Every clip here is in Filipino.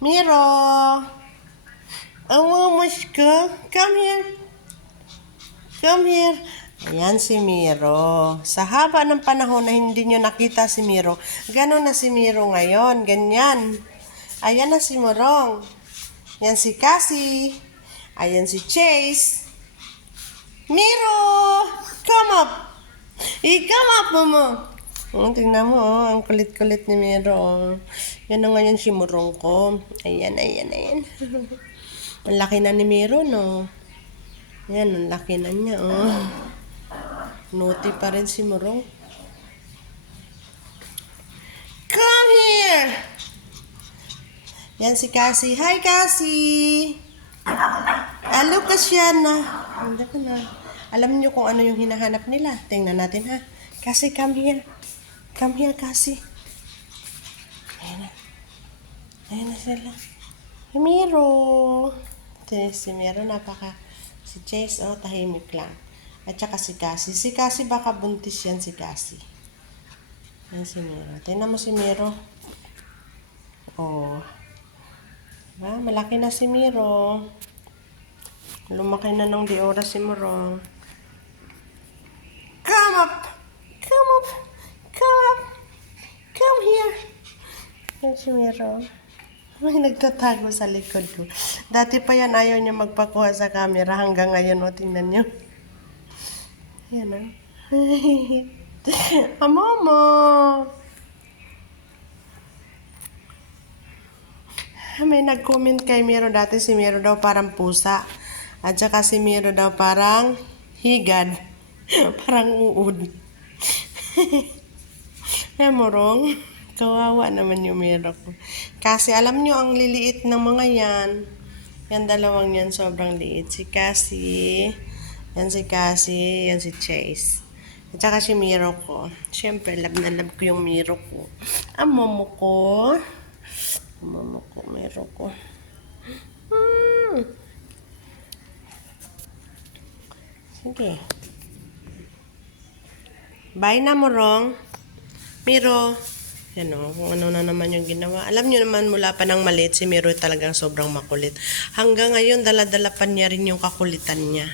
Miro! Almost ko. Come here. Come here. Ayan si Miro. Sa haba ng panahon na hindi nyo nakita si Miro, gano'n na si Miro ngayon. Ganyan. Ayan na si Morong. Yan si Cassie. Ayan si Chase. Miro! Come up! I-come up mo. Tingnan mo, ang kulit-kulit ni Miro. Yan na ngayon si Morong ko. Ayan. Ang laki na ni Miro, no? Yan, ang laki na niya, Naughty pa rin si Morong. Come here! Yan si Cassie. Hi, Cassie! Lucas yan na. Hindi ko na. Alam niyo kung ano yung hinahanap nila. Tingnan natin, ha? Cassie, come here. Come here, Cassie. Ayan na sila. Si Miro. Si Miro, si Chase, tahimik lang. At saka si Cassie. Si Cassie, baka buntis yan si Cassie. Ayan si Miro. Tingnan mo si Miro. Diba? Malaki na si Miro. Lumaki na ng di oras si Miro. Come up! Come up! Come up! Come here! Ayan si Miro. May nagtatago sa likod ko. Dati pa yan, ayaw niya magpakuha sa camera. Hanggang ngayon, tingnan niyo. Ayan, Momo! May nag-comment kay Miro dati, si Miro daw parang pusa. At saka si Miro daw parang higad. Parang uod. Morong. Kawawa naman yung Miro ko. Kasi alam nyo, ang liliit ng mga yan. Yan dalawang yan, sobrang liit. Si Cassie. Yan si Cassie. Yan si Chase. At saka si Miro ko. Siyempre, love na love ko yung Miro ko. Momo ko. Miro ko. Sige. Bye na, Morong. Miro. Yan kung ano na naman yung ginawa. Alam nyo naman, mula pa ng maliit, si Miro talagang sobrang makulit. Hanggang ngayon, dala-dala pa niya rin yung kakulitan niya.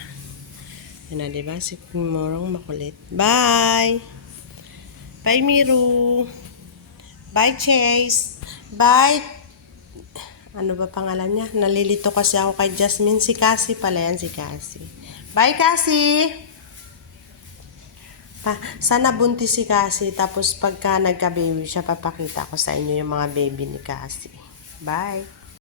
Yan na, diba? Si Morong makulit. Bye! Bye, Miro! Bye, Chase! Bye! Ano ba pangalan niya? Nalilito kasi ako kay Jasmine. Si Cassie pala yan, si Cassie. Bye, Cassie! Sana buntis si Cassie, tapos pagka nagka-baby siya, papakita ko sa inyo yung mga baby ni Cassie. Bye!